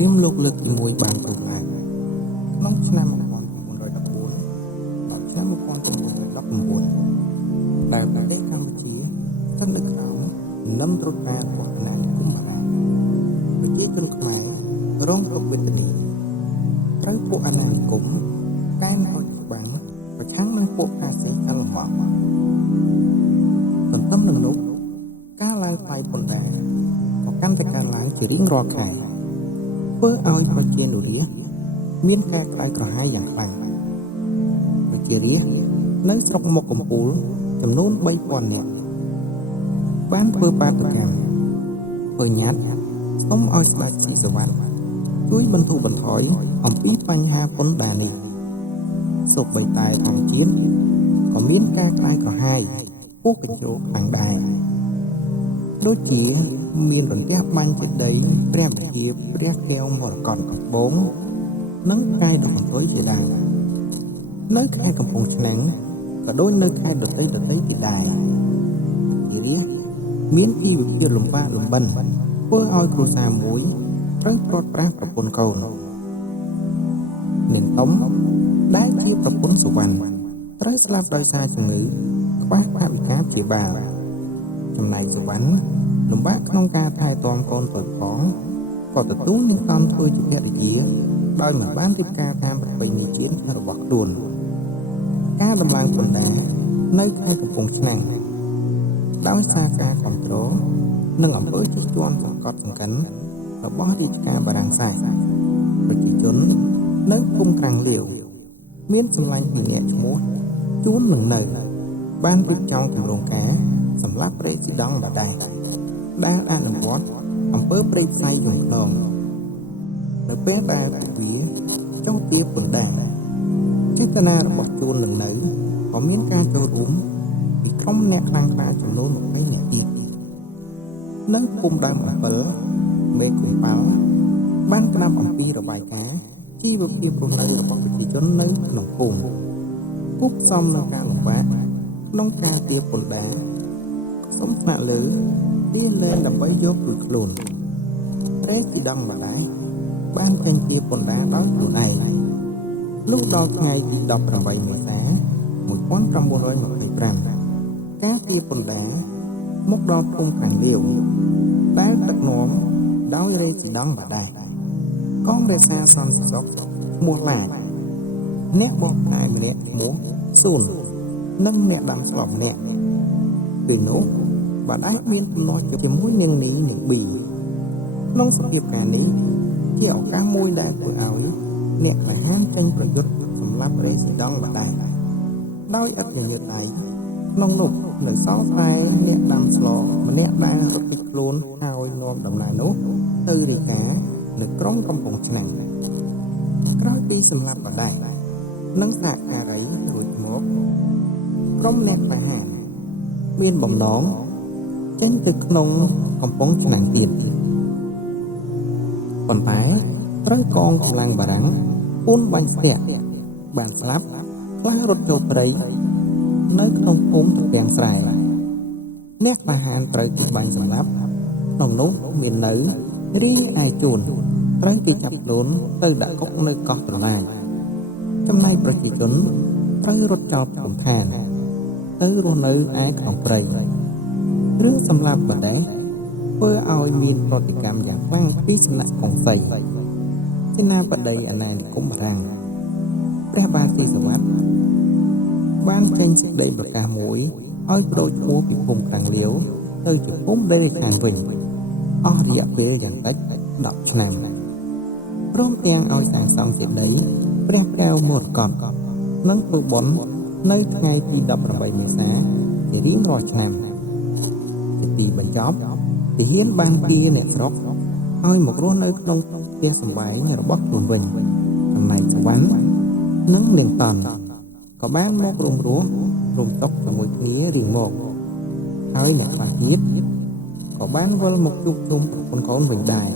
ព្រាមលោកលើកទី1បានព្រោះឡើងក្នុងឆ្នាំ1914ដល់ឆ្នាំ1919ដែលប្រទេសកម្ពុជាស្ថិតនៅក្នុងលំត្រួតត្រារបស់អាណានិគមបារាំងប្រជាជនខ្មែររងទុក្ខវេទនាត្រូវពួកអាណានិគមកែនហុចច្បាំងប្រឆាំងនឹងពួកផ្កាសេកលមកទន្ទឹមនឹងនោះការឡើងថ្លៃពន្ធដារក៏កាន់តែកើនឡើងជារៀងរាល់ខែធ្វើឲ្យប្រជានុរាស្ត្រមានការក្តៅក្រហាយយ៉ាងខ្លាំងប្រជារាស្ត្រនៅស្រុកមុខកំពូលចំនួន 3000 នាក់បានធ្វើបាតកម្មធ្វើញត្តិសុំឲ្យស្ដេចស៊ីសុវត្ថិជួយបន្ធូរបន្ថយអំពីបញ្ហាពន្ធដារនេះសូម្បីតែធម្មជាតិក៏មានការក្តៅក្រហាយពុះកញ្ជោខ្លាំងដែរដូចជាមានរន្ទះបាញ់ចេតិយព្រះវិហារព្រះកែវមរកតត្បូងនិងខែដកន្ទុយជាដើមនៅខេត្តកំពង់ឆ្នាំងក៏ដូចនៅខេត្តដទៃជាដែរជារាមានជីវភាពលំបាកលំបិនធ្វើឲ្យគ្រួសារមួយត្រូវព្រាត់ប្រាសប្រពន្ធកូននាងតុំដែលជាប្រពន្ធសុវណ្ណត្រូវស្លាប់ដោយសារជំងឺខ្វះថវិកាព្យាបាលចំណែកសុវណ្ណលំបាកក្នុងការថែទាំកូនតូចផងក៏ទទួលនាងតំធ្វើជាភរិយាដោយមិនបានរៀបការតាមប្រពៃណីជាតិរបស់ខ្លួនការដំឡើងពន្ធដារនៅខេត្តកំពង់ឆ្នាំងដោយសារការគ្រប់គ្រងនិងអំពើជួសជុលសង្កត់សង្កិនរបស់រាជការបារាំងសាសប្រជាជននៅភូមិក្រាំងលាវមានសម្លាញ់ពីអ្នកឈ្មោះជួននឹងនៅបានរៀបចំគម្រោងការសម្រាប់ប្រេស៊ីដង់បាដែរដែលអនុវត្តអំពើព្រៃផ្សៃយងខ្នងនៅពេលដែលវាចុះទាបពន្ធដារចេតនារបស់ជួននឹងនៅក៏មានការចូលរួមពីក្រុមអ្នកខ្លាំងក្លាចំនួន20នាក់ទៀតនៅភូមិដើមអំពិលមេឃុំប៉ាល់បានក្តាប់អំពីរបាយការណ៍ជីវភាពរស់នៅរបស់ប្រជាជននៅក្នុងភូមិគប់សំនឹងការលំបាកក្នុងការទាបពន្ធដារសូមថ្នាក់លើទានលែងដើម្បីយកពីខ្លួនរេស៊ីដង់ម្ដាយបានចេញទាបពន្ធដារដោយខ្លួនឯងលុះដល់ថ្ងៃទី18មេសា1925ការទាបពន្ធដារមកដល់ភូមិខាងលាវដែលដឹកនាំដោយរេស៊ីដង់ម្ដាយកងរក្សាសន្តិសុខឈ្មោះឡាចអ្នកបកផ្សាយម្នាក់ឈ្មោះស៊ូននិងអ្នកដាំស្លម្នាក់ពេលនោះបាដៃមានទំនាស់ជាមួយនាងនីនាងប៊ីក្នុងសភាពការនេះជាឱកាសមួយដែលធ្វើឲ្យអ្នកក្លាហានចេញប្រយុទ្ធសម្រាប់រេស៊ីដង់បាដៃដោយឥតញញើតដៃក្នុងនោះនៅសល់តែអ្នកដាំស្លម្នាក់ដែលរត់គេចខ្លួនហើយនាំដំណើរនោះទៅរាជការនៅក្រុងកំពង់ឆ្នាំងក្រោយពីសម្លាប់បាដៃនិងសហការីរួចមកក្រុមអ្នកក្លាហានមានបំណងចេញទៅក្នុងកំពង់ឆ្នាំងទៀតប៉ុន្តែត្រូវកងកម្លាំងបារាំងពួនបាញ់ស្ទាក់បានស្លាប់ខ្លះរត់ចូលព្រៃនៅក្នុងភូមិទាំងស្រែអ្នកក្លាហានត្រូវគេបាញ់សម្លាប់ក្នុងនោះមាននៅរីឯជួនត្រូវគេចាប់ខ្លួនទៅដាក់គុកនៅកោះត្រឡាចចំណែកប្រជាជនត្រូវរត់ចោលភូមិឋានទៅរស់នៅឯក្នុងព្រៃរឿងសម្លាប់បាដែរធ្វើឲ្យមានប្រតិកម្មយ៉ាងខ្លាំងពីសំណាក់កុងសីសេនាបតីអាណានិគមបារាំងព្រះបាទស៊ីសុវត្ថិបានចេញសេចក្តីប្រកាសមួយឲ្យបដូរឈ្មោះពីភូមិក្រាំងលាវទៅជាភូមិដេរេខានវិញអស់រយៈពេលយ៉ាងតិច10ឆ្នាំព្រមទាំងឲ្យសាងសង់ចេតិយព្រះកែវមរកតនិងធ្វើបុណ្យនៅថ្ងៃទី18មេសាជារៀងរាល់ឆ្នាំជាទីបញ្ចប់ទាហានបានជាអ្នកស្រុកឲ្យមករស់នៅក្នុងផ្ទះសម្បែងរបស់ខ្លួនវិញចំណែកសុវណ្ណនិងនាងតន់ក៏បានមករួមរស់រួមតុជាមួយគ្នារៀងមកហើយអ្នកខ្លះទៀតក៏បានវិលមកជួបជុំប្រពន្ធកូនវិញដែរ